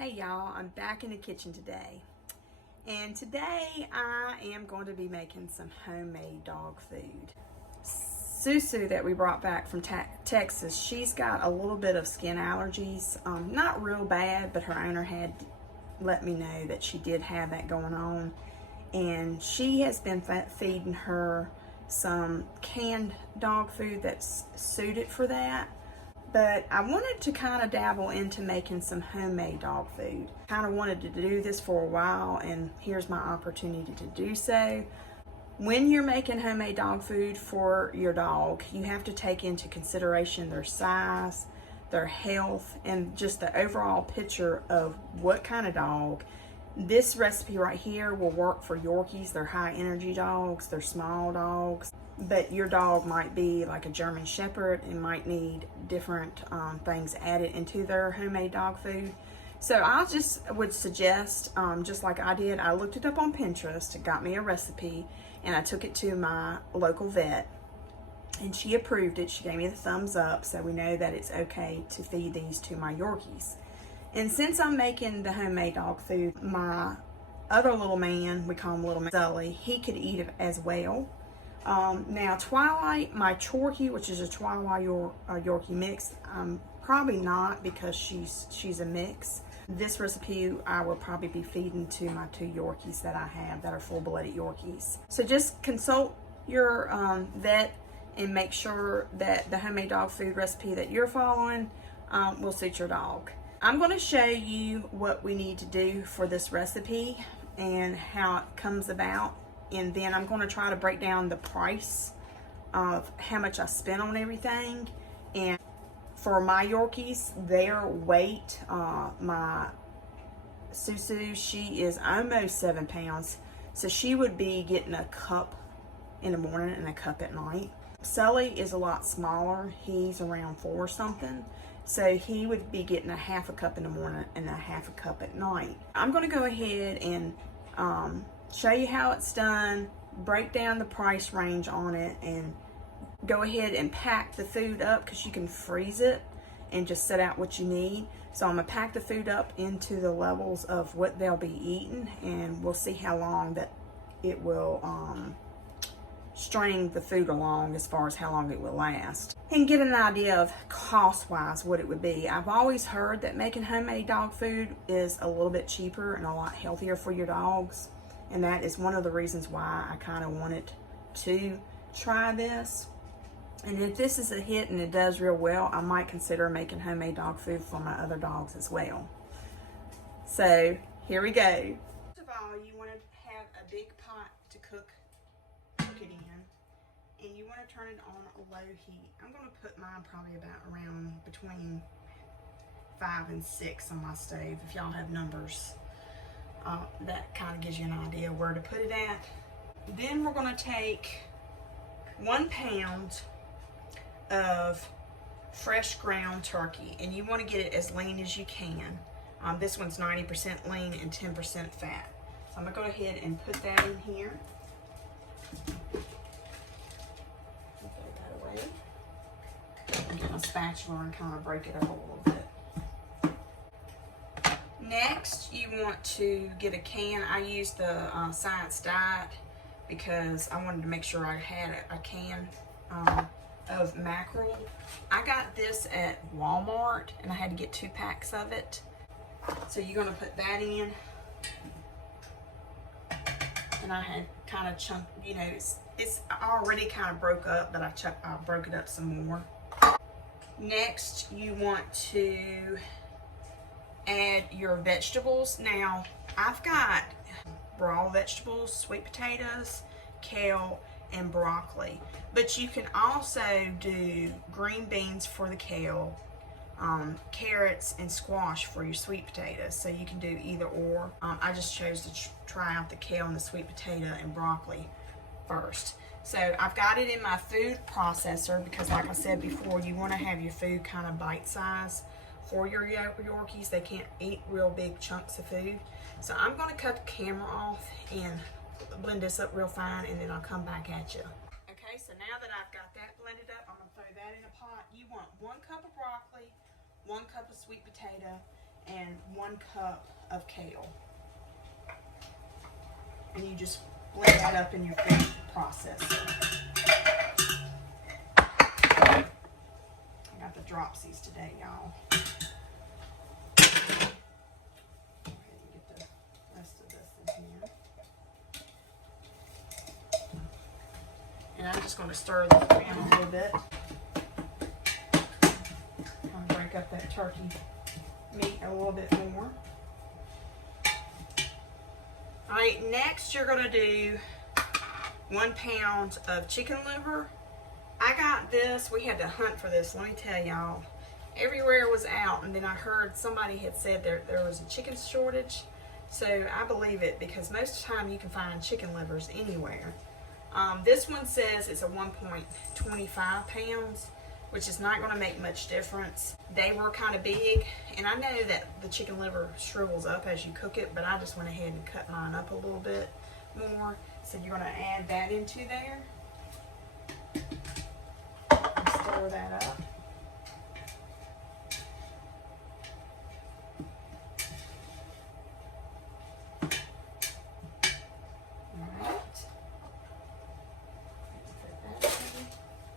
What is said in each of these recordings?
Hey y'all, I'm back in the kitchen today. And today I am going to be making some homemade dog food. Susu that we brought back from Texas, she's got a little bit of skin allergies. Not real bad, but her owner had let me know that she did have that going on. And she has been feeding her some canned dog food that's suited for that. But I wanted to kind of dabble into making some homemade dog food. Kind of wanted to do this for a while, and here's my opportunity to do so. When you're making homemade dog food for your dog, you have to take into consideration their size, their health, and just the overall picture of what kind of dog. This recipe right here will work for Yorkies. They're high energy dogs, they're small dogs. But your dog might be like a German Shepherd and might need different things added into their homemade dog food. So I just would suggest, just like I did, I looked it up on Pinterest, got me a recipe, and I took it to my local vet. And she approved it. She gave me the thumbs up, so we know that it's okay to feed these to my Yorkies. And since I'm making the homemade dog food, my other little man, we call him Little Man Sully, he could eat it as well. Now Twilight, my Chorky, which is a Chihuahua Yorkie mix, probably not because she's a mix. This recipe I will probably be feeding to my two Yorkies that I have that are full-blooded Yorkies. So just consult your vet and make sure that the homemade dog food recipe that you're following will suit your dog. I'm going to show you what we need to do for this recipe and how it comes about. And then I'm going to try to break down the price of how much I spent on everything. And for my Yorkies, their weight, my Susu, she is almost 7 pounds. So she would be getting a cup in the morning and a cup at night. Sully is a lot smaller. He's around 4 or something. So he would be getting a half a cup in the morning and a half a cup at night. I'm going to go ahead and show you how it's done, break down the price range on it, and go ahead and pack the food up because you can freeze it and just set out what you need. So I'm gonna pack the food up into the levels of what they'll be eating, and we'll see how long that it will string the food along as far as how long it will last, and get an idea of cost-wise what it would be. I've always heard that making homemade dog food is a little bit cheaper and a lot healthier for your dogs. And that is one of the reasons why I kind of wanted to try this. And if this is a hit and it does real well, I might consider making homemade dog food for my other dogs as well. So here we go. First of all, you want to have a big pot to cook it in. And you want to turn it on a low heat. I'm going to put mine probably about around between 5 and 6 on my stove, if y'all have numbers. That kind of gives you an idea where to put it at. Then we're going to take 1 pound of fresh ground turkey, and you want to get it as lean as you can. This one's 90% lean and 10% fat. So I'm going to go ahead and put that in here. Throw that away. And get my spatula and kind of break it up a little bit. Next, you want to get a can. I used the Science Diet because I wanted to make sure I had a can of mackerel. I got this at Walmart and I had to get 2 packs of it. So you're going to put that in. And I had kind of chunked, you know, it's already kind of broke up, but I broke it up some more. Next, you want to add your vegetables. Now, I've got raw vegetables, sweet potatoes, kale, and broccoli. But you can also do green beans for the kale, carrots, and squash for your sweet potatoes. So you can do either or. I just chose to try out the kale and the sweet potato and broccoli first. So I've got it in my food processor because, like I said before, you want to have your food kind of bite-sized. For your Yorkies, they can't eat real big chunks of food. So I'm going to cut the camera off and blend this up real fine, and then I'll come back at you. Okay, so now that I've got that blended up, I'm going to throw that in a pot. You want 1 cup of broccoli, 1 cup of sweet potato, and 1 cup of kale. And you just blend that up in your food processor. I got the dropsies today, y'all. Go ahead and get the rest of this in here. And I'm just going to stir this around a little bit. I'm going to break up that turkey meat a little bit more. All right, next you're going to do 1 pound of chicken liver. I got this, we had to hunt for this, let me tell y'all. Everywhere was out, and then I heard somebody had said there was a chicken shortage. So I believe it, because most of the time you can find chicken livers anywhere. This one says it's a 1.25 pounds, which is not going to make much difference. They were kind of big, and I know that the chicken liver shrivels up as you cook it, but I just went ahead and cut mine up a little bit more. So you're going to add that into there. And stir that up.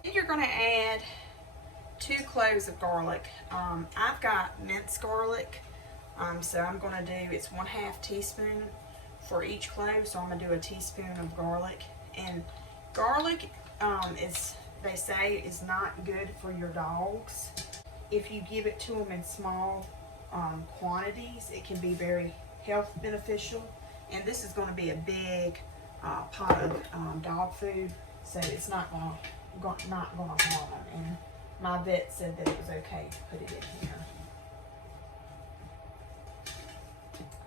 You're going to add 2 cloves of garlic. I've got minced garlic, so I'm going to do, it's 1/2 teaspoon for each clove, so I'm going to do a teaspoon of garlic. And garlic is, they say, is not good for your dogs. If you give it to them in small quantities, it can be very health beneficial. And this is going to be a big pot of dog food, so it's not going to harm them. And my vet said that it was okay to put it in here.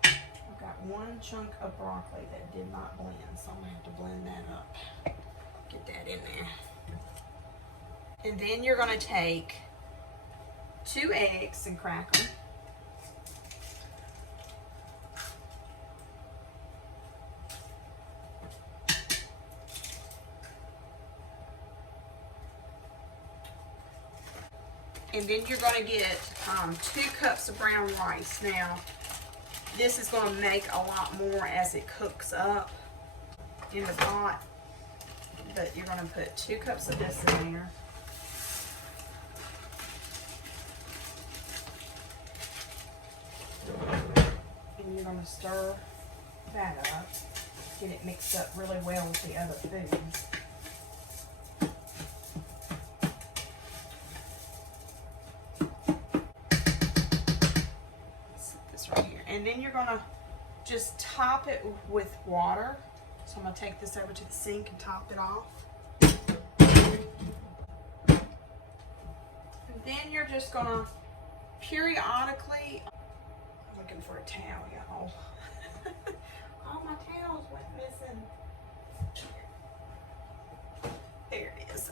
I've got 1 chunk of broccoli that did not blend, so I'm going to have to blend that up. Get that in there. And then you're going to take 2 eggs and crack them. And then you're going to get 2 cups of brown rice. Now, this is going to make a lot more as it cooks up in the pot. But you're going to put 2 cups of this in there. And you're going to stir that up. Get it mixed up really well with the other foods. And then you're going to just top it with water. So I'm going to take this over to the sink and top it off. And then you're just going to periodically, I'm looking for a towel, y'all. All my towels went missing. There it is.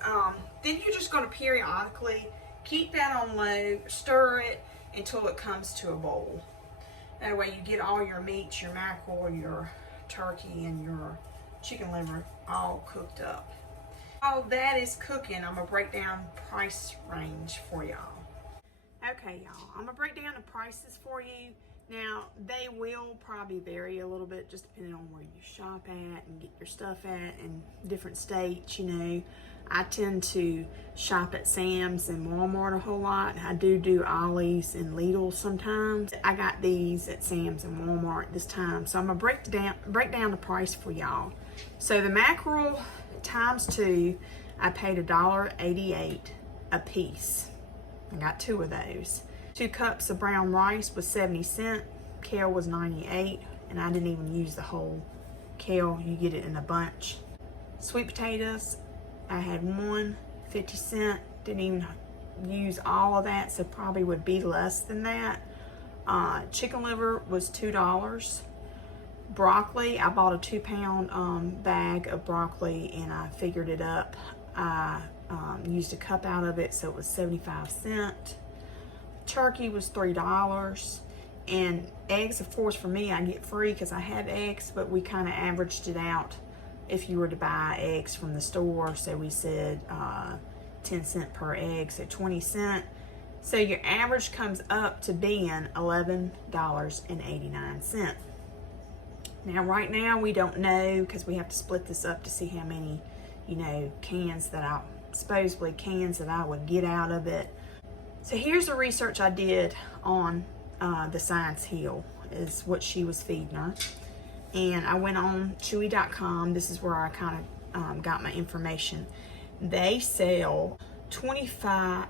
Then you're just going to periodically keep that on low, stir it until it comes to a boil. That way you get all your meats, your mackerel, your turkey, and your chicken liver all cooked up. While that is cooking, I'm going to break down price range for y'all. Okay, y'all, I'm going to break down the prices for you. Now, they will probably vary a little bit just depending on where you shop at and get your stuff at in different states, you know. I tend to shop at Sam's and Walmart a whole lot. I do Ollie's and Lidl sometimes. I got these at Sam's and Walmart this time. So I'm gonna break down the price for y'all. So the mackerel times 2, I paid $1.88 a piece. I got 2 of those. 2 cups of brown rice was 70 cents. Kale was 98, and I didn't even use the whole kale. You get it in a bunch. Sweet potatoes, I had 1, 50 cents. Didn't even use all of that, so probably would be less than that. Chicken liver was $2. Broccoli, I bought a 2-pound bag of broccoli, and I figured it up. I used a cup out of it, so it was 75 cents. Turkey was $3. And eggs, of course, for me, I get free because I have eggs, but we kind of averaged it out if you were to buy eggs from the store. So we said 10 cents per egg, so 20 cents. So your average comes up to being $11.89. Now, right now, we don't know because we have to split this up to see how many, cans that I would get out of it. So here's the research I did on the Science Hill, is what she was feeding her. And I went on Chewy.com. This is where I kind of got my information. They sell 24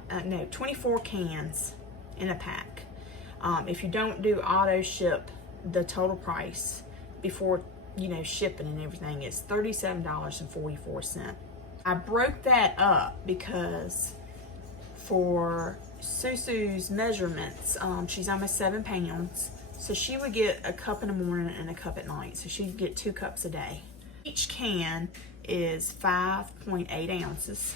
cans in a pack. If you don't do auto ship, the total price before shipping and everything is $37.44. I broke that up because for Susu's measurements, she's almost 7 pounds, so she would get a cup in the morning and a cup at night, so she'd get 2 cups a day. Each can is 5.8 ounces,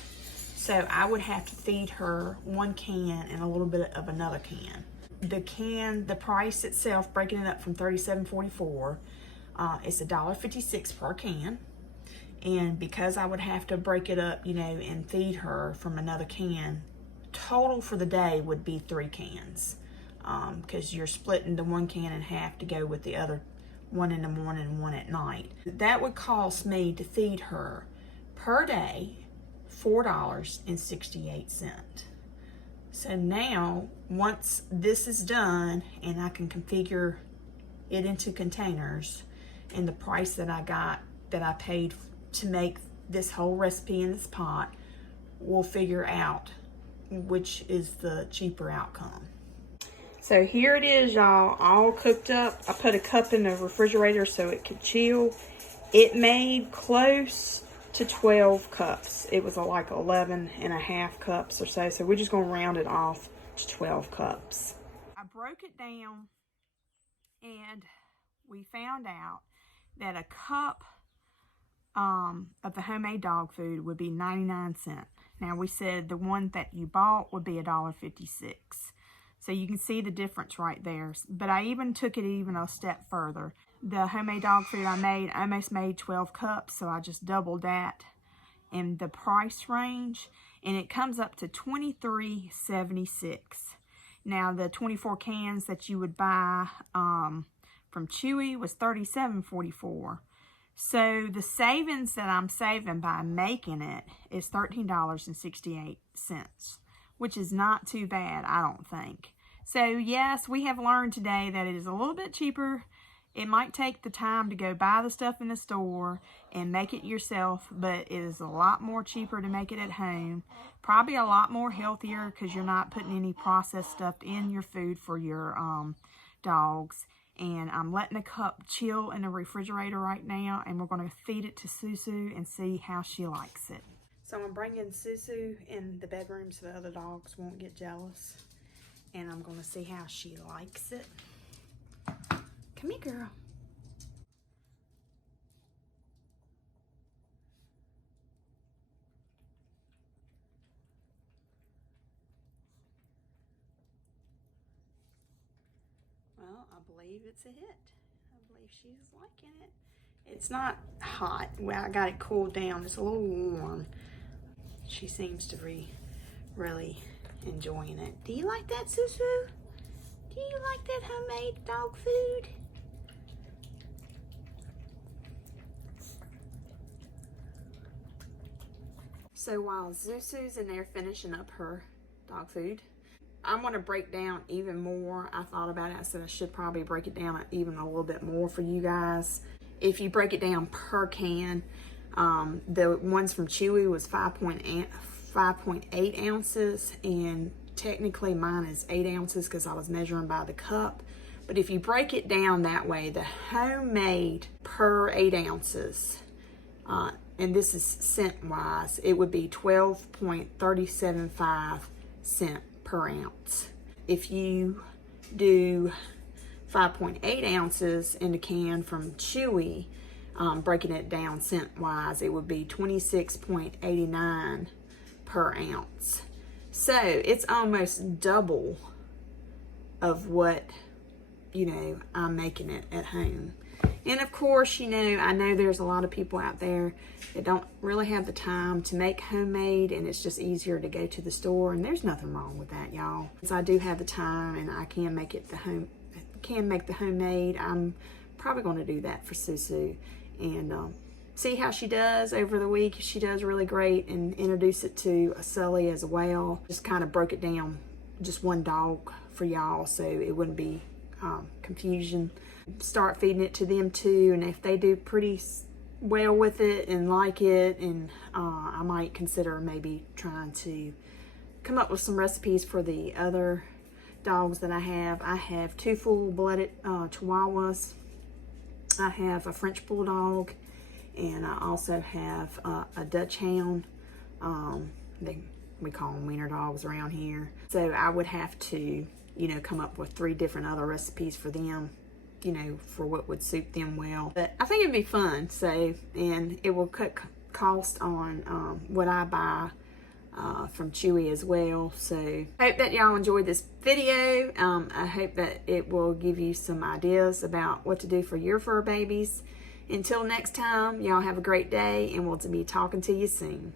so I would have to feed her 1 can and a little bit of another can. The price itself, breaking it up from $37.44, it's $1.56 per can. And because I would have to break it up, and feed her from another can, total for the day would be 3 cans. Because you're splitting the 1 can in half to go with the other, 1 in the morning and 1 at night. That would cost me to feed her per day $4.68. So now, once this is done and I can configure it into containers, and the price that I paid to make this whole recipe in this pot, we'll figure out which is the cheaper outcome. So here it is, y'all, all cooked up. I put a cup in the refrigerator so it could chill. It made close to 12 cups. It was like 11.5 cups or so. So we're just gonna round it off to 12 cups. I broke it down and we found out that a cup of the homemade dog food would be 99 cents. Now we said the one that you bought would be $1.56. So you can see the difference right there. But I even took it a step further. The homemade dog food I almost made 12 cups, so I just doubled that in the price range, and it comes up to $23.76. Now the 24 cans that you would buy from Chewy was $37.44. So the savings that I'm saving by making it is $13.68, which is not too bad, I don't think. So yes, we have learned today that it is a little bit cheaper. It might take the time to go buy the stuff in the store and make it yourself, but it is a lot more cheaper to make it at home. Probably a lot more healthier because you're not putting any processed stuff in your food for your dogs. And I'm letting the cup chill in the refrigerator right now, and we're going to feed it to Susu and see how she likes it. So I'm bringing Susu in the bedroom so the other dogs won't get jealous. And I'm going to see how she likes it. Come here, girl. Well, I believe it's a hit. I believe she's liking it. It's not hot. Well, I got it cooled down. It's a little warm. She seems to be really enjoying it. Do you like that, Susu? Do you like that homemade dog food? So while Susu's in there finishing up her dog food, I'm going to break down even more. I thought about it. I said I should probably break it down even a little bit more for you guys. If you break it down per can, the ones from Chewy was 5.8 ounces, and technically mine is 8 ounces because I was measuring by the cup. But if you break it down that way, the homemade per 8 ounces, and this is cent wise, it would be 12.375 cents per ounce. If you do 5.8 ounces in the can from Chewy, breaking it down cent wise, it would be 26.89 per ounce. So it's almost double of what I'm making it at home. And of course, you know, I know there's a lot of people out there that don't really have the time to make homemade, and it's just easier to go to the store, and there's nothing wrong with that, y'all. Since I do have the time and I can make it make the homemade, I'm probably going to do that for Susu and see how she does over the week. She does really great, and introduce it to Sully as well. Just kind of broke it down, just one dog for y'all, so it wouldn't be confusion. Start feeding it to them too, and if they do pretty well with it and like it, and I might consider maybe trying to come up with some recipes for the other dogs that I have. I have 2 full-blooded Chihuahuas. I have a French Bulldog, and I also have a Dutch Hound. We call them wiener dogs around here. So I would have to, you know, come up with 3 different other recipes for them, you know, for what would suit them well. But I think it'd be fun. So, and it will cut cost on what I buy from Chewy as well. So I hope that y'all enjoyed this video. I hope that it will give you some ideas about what to do for your fur babies. Until next time, y'all have a great day, and we'll be talking to you soon.